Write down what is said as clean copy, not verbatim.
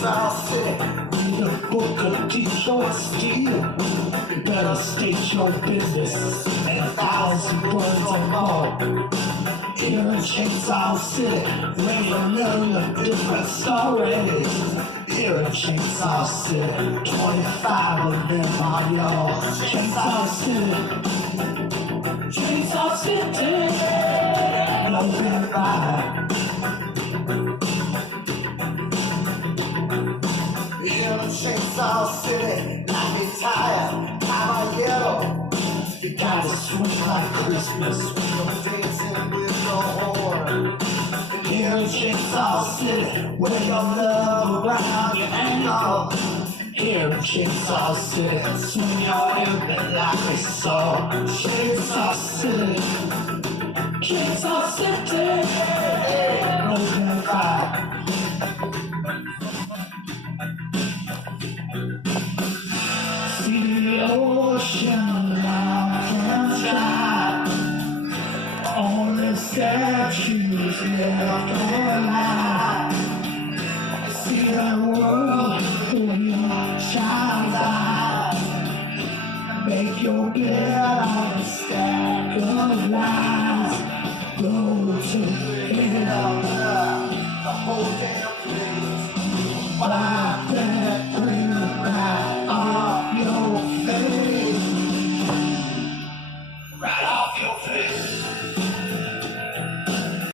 South City. Need a book of Detroit steel. You better state your business and 1,000 words or more. Here in Chainsaw City, where you learn the different stories. Here in Chainsaw City, 25 of them are yours. Chainsaw City, Chainsaw City, no big vibe. Here in Chainsaw City, I get tired, I'm a yellow. You gotta swing like Christmas, you're dancing with the horn. Here in Chainsaw City, where your love around your ankle. Here in Chainsaw City, swing your hip like a saw. Chainsaw City, Chainsaw City, broken fire. See the ocean and sky, only statues left alive. See the world through your child's eyes. Make your bed on a stack of lies. Go to hell, the whole damn place.